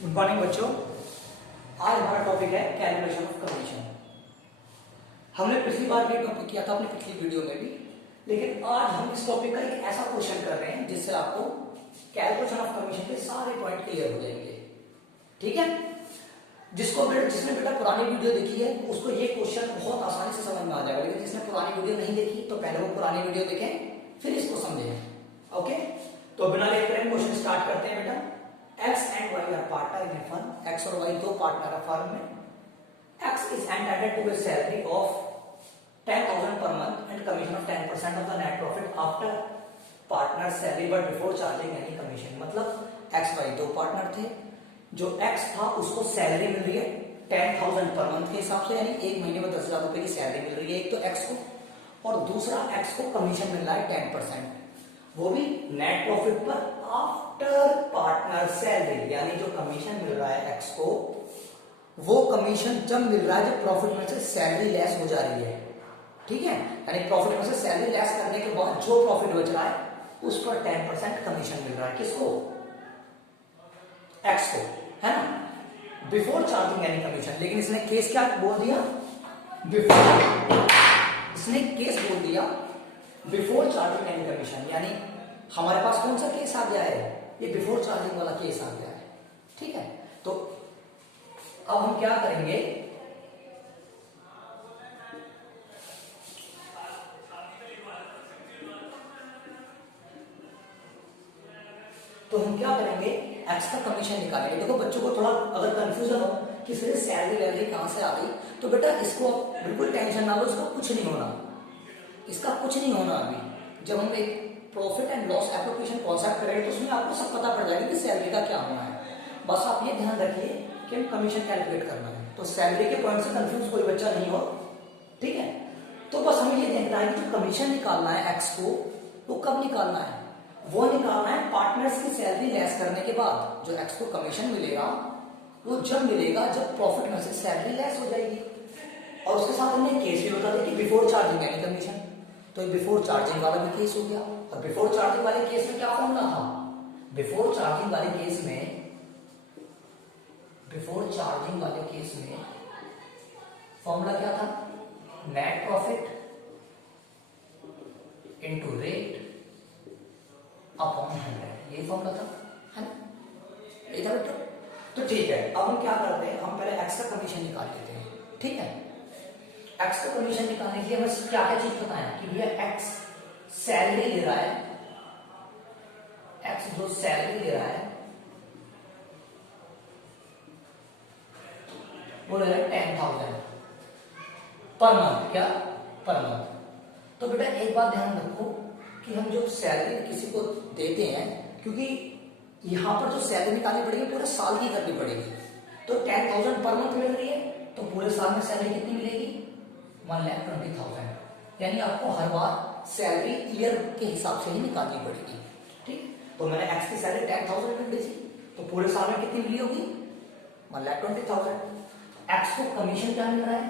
Good morning बच्चों। आज हमारा टॉपिक है कैलकुलेशन ऑफ कमीशन। हमने पिछली बार भी टॉपिक किया था अपनी पिछली वीडियो में भी, लेकिन आज हम इस टॉपिक का एक ऐसा क्वेश्चन कर रहे हैं जिससे आपको कैलकुलेशन ऑफ कमीशन के सारे पॉइंट क्लियर हो जाएंगे। ठीक है, जिसने बेटा पुरानी वीडियो देखी है उसको ये क्वेश्चन बहुत आसानी से समझ में आ जाएगा, लेकिन जिसने पुरानी वीडियो नहीं देखी तो पहले वो पुरानी वीडियो देखें फिर इसको समझें। ओके, तो बिना लेट करें क्वेश्चन स्टार्ट करते हैं बेटा। X and Y are partner in a firm. X और Y दो पार्टनर है फर्म में। X is entitled to a salary of 10,000 per month and commission of 10% of the net profit after partner salary but before charging any commission। मतलब X Y दो partner थे, जो X था उसको salary मिल रही है 10,000 पर मंथ के हिसाब से, यानी एक महीने में 10,000 रुपए की सैलरी मिल रही है एक तो X को, और दूसरा X को कमीशन मिल रहा है 10%, वो भी नेट प्रॉफिट पर आफ्टर पार्टनर सैलरी। यानी जो कमीशन मिल रहा है एक्स को, वो कमीशन जब मिल रहा है जब प्रॉफिट में से सैलरी लेस हो जा रही है। ठीक है, यानी प्रॉफिट में से सैलरी लेस करने के बाद जो प्रॉफिट बच रहा है उस पर 10% कमीशन मिल रहा है। किसको? एक्स को, है ना, बिफोर चार्जिंग एनी कमीशन। लेकिन इसने केस क्या बोल दिया? बिफोर, इसने केस बोल दिया बिफोर चार्जिंग एनी कमीशन। यानी हमारे पास कौन सा केस आ गया है? ये बिफोर चार्जिंग वाला केस आ गया है। ठीक है, तो अब हम क्या करेंगे, एक्स का कमीशन निकालेंगे। देखो बच्चों को थोड़ा अगर कंफ्यूजन हो कि फिर सैलरी वैलरी कहां से आ गई, तो बेटा इसको बिल्कुल टेंशन ना लो, इसका कुछ नहीं होना, इसका कुछ नहीं होना। अभी जब हम एक profit and loss application concept करेंगे तो उसमें आपको सब पता पड़ जाएगा कि सैलरी का क्या होना है। बस आप ये ध्यान रखिए कि हम कमीशन कैलकुलेट करना है, तो सैलरी के पॉइंट से कंफ्यूज कोई बच्चा नहीं हो। ठीक है, तो बस हमें ये देखना है कि जो कमीशन निकालना है एक्स को, वो कब निकालना है? वो निकालना है पार्टनर्स की सैलरी लेस करने के बाद। जो एक्स को कमीशन मिलेगा वो जब मिलेगा जब प्रॉफिट में से सैलरी लेस हो जाएगी। और उसके साथ हमने केस भी बता दिया कि बिफोर चार्जिंग एनी कमीशन, तो बिफोर चार्जिंग वाला भी केस हो गया। और बिफोर चार्जिंग वाले केस में क्या फॉर्मूला था? बिफोर चार्जिंग वाले केस में फॉर्मूला क्या था? Net profit into rate upon 100, ये फॉर्मूला था, है ना? ये था बेटा। तो ठीक है, अब हम क्या करते हैं, हम पहले एक्स का कमीशन निकाल लेते हैं। ठीक है, एक्स का कमीशन निकालने के लिए हमें क्या क्या चीज पता है कि भैया एक्स सैलरी ले रहा है, एक्स जो सैलरी ले रहा है वो ले रहा है 10,000 पर मंथ। क्या? Per month. तो बेटा एक बात ध्यान रखो कि हम जो सैलरी किसी को देते हैं, क्योंकि यहां पर जो सैलरी निकालनी पड़ेगी पूरे साल की करनी पड़ेगी, तो 10,000 पर मंथ मिल रही है, तो पूरे साल में सैलरी कितनी मिलेगी? 1,20,000। यानी आपको हर बार सैलरी ईयर के हिसाब से ही निकालनी पड़ेगी। ठीक, तो मैंने एक्स की सैलरी 10,000 मिल रही थी, तो पूरे साल में कितनी मिली होगी? 1,20,000। एक्स को कमीशन क्या मिल रहा है?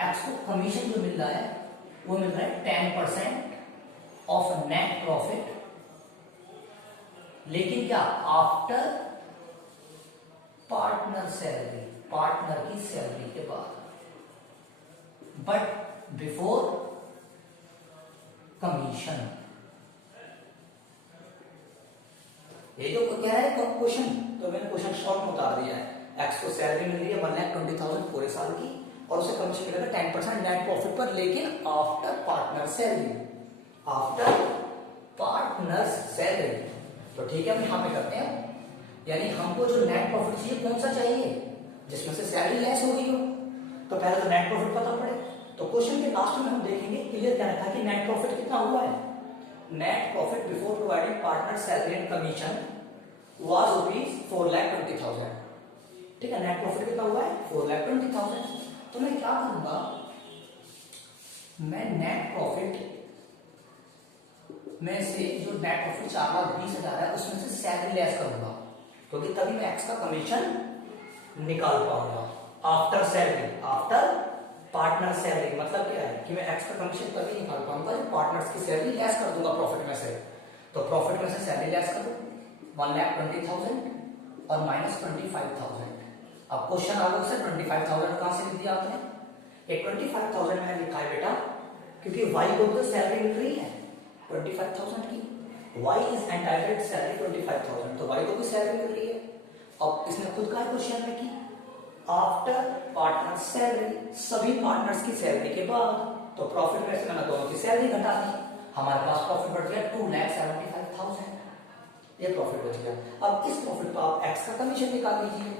एक्स को कमीशन जो मिल रहा है वो मिल रहा है 10% ऑफ नेट प्रॉफिट, लेकिन क्या? आफ्टर पार्टनर सैलरी, पार्टनर की सैलरी के बाद, बट बिफोर कमीशन। ये जो कह रहा है क्वेश्चन, तो मैंने क्वेश्चन शॉर्ट में उतार दिया है। एक्स को सैलरी मिल रही है 1,20,000 पूरे साल की, और उसे कमीशन मिलेगा 10% नेट प्रॉफिट पर, लेकिन after partner salary, after partner salary. तो ठीक है, हम यहां पे करते हैं, यानी हमको जो नेट प्रॉफिट चाहिए कौन सा चाहिए? जिसमें से सैलरी लेस हो गई हो। तो पहले तो नेट प्रॉफिट पता पड़े, तो क्वेश्चन के लास्ट में हम देखेंगे क्लियर क्या था कि नेट प्रॉफिट कितना हुआ है। Net profit before providing partner salary and commission was ₹4,20,000। ठीक है, नेट प्रॉफिट कितना हुआ है? 4,20,000। तो मैं क्या करूंगा, मैं नेट प्रॉफिट में से जो नेट प्रॉफिट 4,20,000 है उसमें से सैलरी लेस करूंगा, क्योंकि तभी मैं एक्स का कमीशन निकाल पाऊंगा। After salary, after partner salary मतलब क्या है कि मैं एक्स का कमीशन तभी निकाल पाऊंगा जब पार्टनर्स की सैलरी लेस कर दूंगा प्रॉफिट में से। तो प्रॉफिट में से सैलरी लेस कर दो 1,20,000 और माइनस 25,000। अब क्वेश्चन आ गया, 25,000 कहां से लिख दिया आपने? ये 25,000 मैंने लिखा है बेटा क्योंकि y को तो सैलरी मिल रही है 25,000 की। y इज एंटाइटल्ड सैलरी 25,000, तो y को भी सैलरी मिल रही है। अब इसने खुद का क्वेश्चन में की आफ्टर पार्टनर सैलरी, सभी पार्टनर्स की सैलरी के बाद, तो प्रॉफिट में से मैंने दोनों की सैलरी घटा दी, हमारे पास प्रॉफिट बढ़ गया 2,75,000, ये प्रॉफिट बच गया। अब इस प्रॉफिट पर आप एक्स का कमीशन निकाल लीजिए।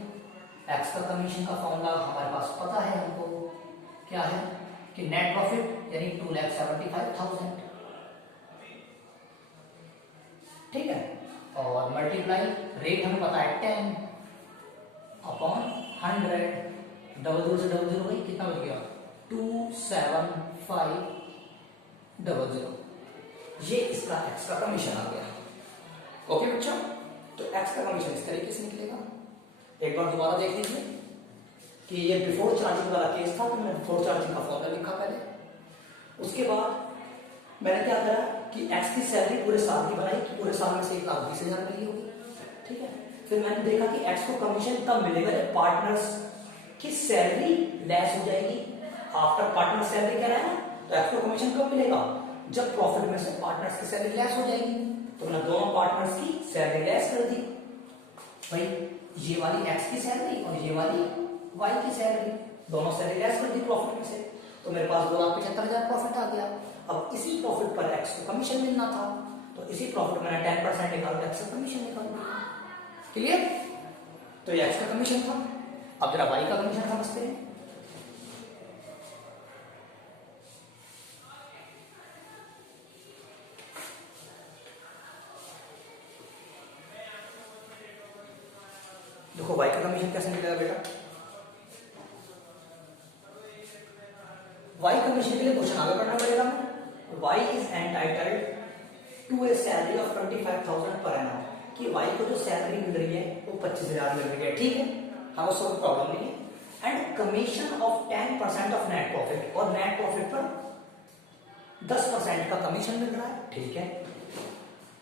एक्स का कमीशन का फॉर्मूला हमारे पास पता है हमको, क्या है कि नेट प्रॉफिट यानी 2,75,000, ठीक है, और मल्टीप्लाई रेट हमें पता है 10 अपॉन 100, डबल जीरो से डबल जीरो भाई कितना बच गया 27500, ये इसका एक्स का कमीशन आ गया। ओके बच्चों, तो एक्स का कमीशन इस तरीके से निकलेगा। एक बार दोबारा देख लीजिए कि ये बिफोर चार्जिंग वाला केस था, तो मैंने बिफोर चार्जिंग का फॉर्मूला लिखा पहले, उसके बाद मैंने क्या करा कि एक्स की सैलरी पूरे साल की बनाई, कि पूरे साल में से 1,20,000 मिली होगी, ठीक है। फिर मैंने देखा कि एक्स को कमीशन तब मिलेगा जब पार्टनर्स की सैलरी लेस हो जाएगी। आफ्टर पार्टनर सैलरी क्या है, तो एक्स को कमीशन कब मिलेगा, जब प्रॉफिट में से पार्टनर्स की सैलरी लेस हो जाएगी। तो मैंने दोनों पार्टनर्स की सैलरी लेस कर दी भाई, ये वाली एक्स की सैलरी और ये वाली वाई की सैलरी, दोनों सैलरी लेस कर दी प्रॉफिट में से, तो मेरे पास 2,75,000 प्रॉफिट आ गया। अब इसी प्रॉफिट पर एक्स को कमीशन मिलना था, तो इसी प्रॉफिट मैंने 10% निकाल दिया, एक्स का कमीशन निकाल दिया। क्लियर? तो ये एक्स का कमीशन था। अब जरा वाई का कमीशन समझते हैं। देखो वाई का कमीशन कैसे निकलेगा बेटा, वाई कमीशन के लिए क्वेश्चन आगे पढ़ना पड़ेगा। Y is entitled to a salary of 25,000 per annum, कि वाई को जो सैलरी मिल रही है वो 25,000 मिल रही है, ठीक है, हमें उसको प्रॉब्लम नहीं है। And commission of 10% of net profit, और नेट प्रॉफिट पर 10% का कमीशन मिल रहा है, ठीक है।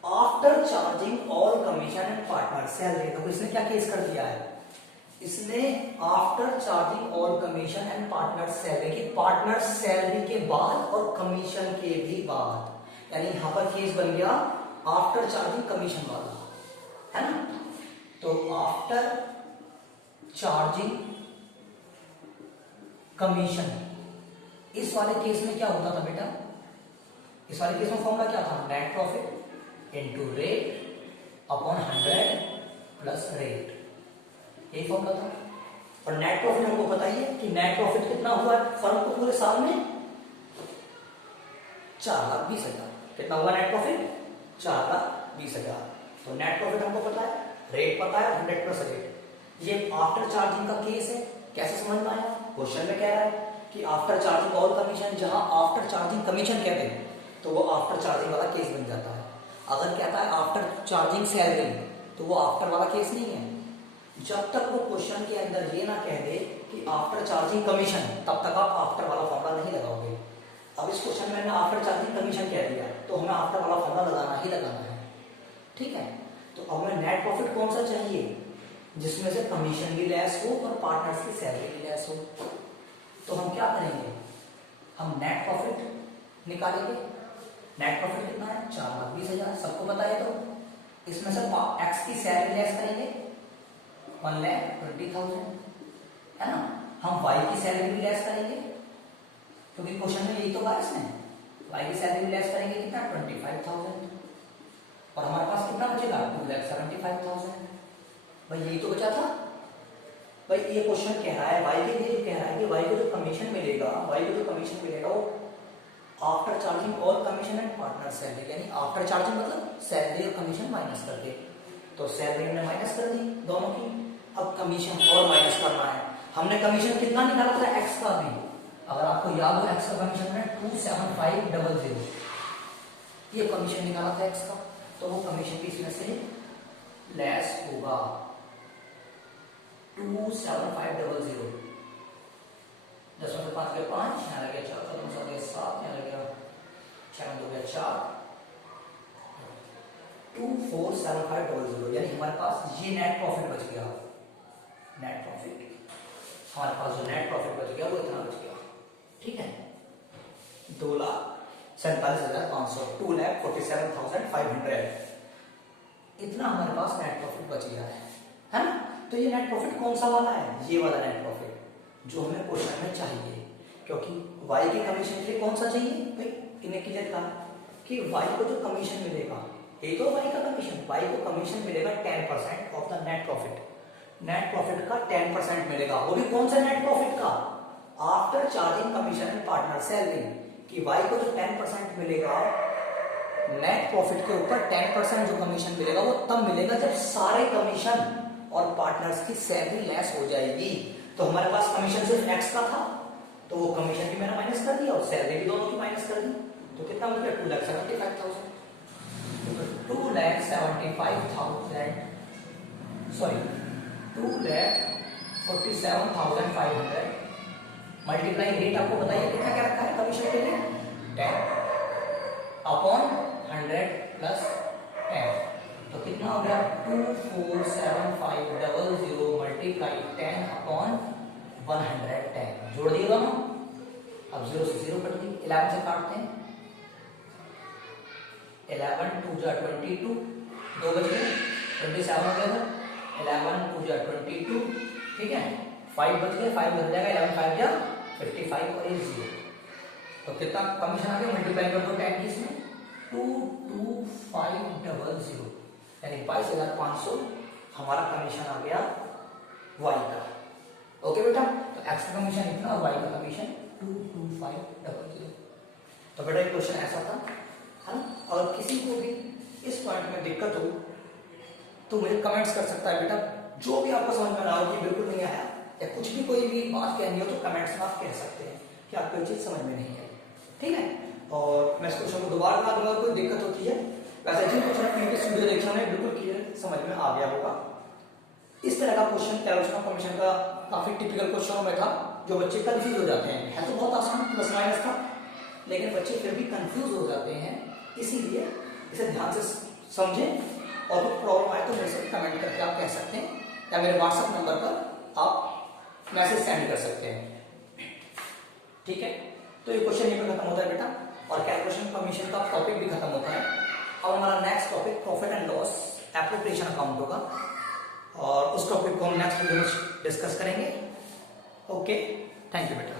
After charging all commission and partner salary, तो इसने क्या केस कर दिया है, इसने after charging all commission and partner salary की, पार्टनर सैलरी के बाद और कमीशन के भी बाद, यानी यहां पर केस बन गया आफ्टर चार्जिंग कमीशन वाला, है ना। तो आफ्टर चार्जिंग कमीशन, इस वाले केस में क्या होता था बेटा, इस वाले केस में फॉर्मूला क्या था, net profit into rate upon 100 plus rate, यही फॉर्मूला था। और नेट प्रॉफिट हमको बताइए कि नेट प्रॉफिट कितना हुआ फर्म को पूरे साल में 4,20,000, कितना हुआ नेट प्रॉफिट 4,20,000। तो नेट प्रॉफिट हमको पता है, रेट पता है 100 प्लस रेट। ये आफ्टर चार्जिंग का केस है, कैसे समझ में आया, क्वेश्चन में कह रहा है कि आफ्टर चार्जिंग ऑल कमीशन, जहां आफ्टर चार्जिंग कमीशन कहते हैं तो वो आफ्टर चार्जिंग वाला केस बन जाता है। अगर कहता है आफ्टर चार्जिंग सैलरी, तो वो आफ्टर वाला केस नहीं है। जब तक वो क्वेश्चन के अंदर ये ना कह दे कि आफ्टर चार्जिंग कमीशन, तब तक आप आफ्टर वाला फॉर्मूला नहीं लगाओगे। अब इस क्वेश्चन में मैंने आफ्टर चार्जिंग कमीशन कह दिया, तो हमें आफ्टर वाला फॉर्मूला लगाना ही लगाना है, ठीक है। तो अब हमें नेट प्रॉफिट कौन सा चाहिए, जिसमें से कमीशन भी लेस हो और पार्टनर्स की सैलरी भी लेस हो। तो हम क्या करेंगे, हम नेट प्रॉफिट निकालेंगे। नेट प्रॉफिट कितना है 4,20,000, सबको पता है। तो इसमें से एक्स की सैलरी लेस करेंगे 1,20,000, है ना। हम वाई की सैलरी भी लेस करेंगे, क्योंकि क्वेश्चन में यही तो कहा इसने, वाई की सैलरी भी लेस करेंगे कितना 25,000, और हमारे पास कितना बचेगा 2,75,000। भाई यही तो बचा था भाई। ये क्वेश्चन कह रहा है वाई के लिए, कह रहा है कि वाई को जो कमीशन मिलेगा, वाई को जो कमीशन मिलेगा वो after charging all commission and partner salary, यानी आफ्टर चार्जिंग मतलब सैलरी और कमीशन माइनस कर दे। तो सैलरी हमने माइनस कर दी दोनों की, अब कमीशन और माइनस करना है। हमने कमीशन कितना निकाला था एक्स का भी, अगर आपको याद हो एक्स का कमीशन है 27500, ये कमीशन निकाला था एक्स का, तो वो कमीशन भी इसमें से लेस होगा 27500। 10 में से 5 गया 5, यहाँ लग गया 4, 7 में 7 यहाँ लग गया 6 में 2 गया 4, 247500, यानी हमारे पास ये नेट प्रॉफिट बच गया। नेट प्रॉफिट हमारे पास जो नेट प्रॉफिट बच गया वो इतना बच गया, ठीक है, 2,47,500, 2,47,500, इतना हमारे पास नेट प्रॉफिट बच गया है ना। तो ये नेट प्रॉफिट कौन सा वाला है? ये वाला नेट प्रॉफिट जो हमें क्वेश्चन में चाहिए, क्योंकि वाई की कमीशन के लिए कौन सा चाहिए भाई, इन्हें क्लियर कहा कि वाई को जो कमीशन मिलेगा, एक तो वाई का कमीशन, वाई को कमीशन मिलेगा 10% of the net profit, net profit का 10% मिलेगा, वो भी कौन सा नेट प्रॉफिट का? After charging commission and partner salary, कि वाई को जो 10% मिलेगा नेट प्रॉफिट के ऊपर, 10% जो कमीशन मिलेगा वो तब मिलेगा जब सारे कमीशन और पार्टनर्स की सैलरी लेस हो जाएगी। तो हमारे पास कमीशन सिर्फ एक्स का था, तो वो कमीशन भी मैंने माइनस कर दिया और सैलरी भी दोनों की माइनस कर दी, तो कितना मिल गया? 2,75,000, 2,75,000, सॉरी 2,47,500 मल्टीप्लाई रेट आपको बताइए कितना क्या रखा है कमीशन के लिए? 10 अपॉन 100 प्लस 10, तो कितना हो गया? 2,47,500 मल्टीप्लाई 10 अपॉन 110, जोड़ दिए दोनों, अब 0 से 0 कट दी, 11 से काटते हैं, 11 2 जा 22, 2 बच गए, 27 हो गया था, 11 2 जा 22, ठीक है, 5 बच गए, 5 बच जाएगा, 11 5 जा 55 और ये 0, तो कितना कमीशन आ गया? मल्टीप्लाई कर दो 10 की इसमें, 22500, यानी 22,500 हमारा कमीशन आ गया वाई का। ओके बेटा, तो एक्स का कमीशन इतना और वाई का कमीशन 22500। तो बेटा ये क्वेश्चन ऐसा था, है ना। और किसी को भी इस पॉइंट में दिक्कत हो तो मुझे कमेंट्स कर सकता है बेटा, जो भी आपको समझ में ना हो कि बिल्कुल नहीं आया या कुछ भी कोई भी बात कहनी हो तो कमेंट्स में आप कह सकते हैं कि आपको ये चीज समझ में नहीं आई, ठीक है। और मैं इस क्वेश्चन को दोबारा बता दूंगा, कोई दिक्कत होती है, वैसे जिन क्वेश्चन प्रीवियस वीडियो देखे उन्हें बिल्कुल क्लियर समझ में आ गया होगा। इस तरह का क्वेश्चन कैलकुलेशन कमीशन का काफी टिपिकल क्वेश्चनों में था, जो बच्चे कंफ्यूज हो जाते हैं, है तो बहुत आसान, प्लस माइनस था, लेकिन बच्चे फिर भी कंफ्यूज हो जाते हैं, इसीलिए इसे ध्यान से समझें। और कुछ प्रॉब्लम आए तो मेरे से कमेंट करके आप कह सकते हैं, या मेरे व्हाट्सएप नंबर पर आप मैसेज सेंड कर सकते हैं, ठीक है। तो ये क्वेश्चन यहीं पे खत्म होता है बेटा, और कैलकुलेशन कमीशन का टॉपिक भी खत्म होता है। अब हमारा next topic profit and loss appropriation account होगा, और उस टॉपिक को हम नेक्स्ट वीडियो में डिस्कस करेंगे। ओके, थैंक यू बेटा।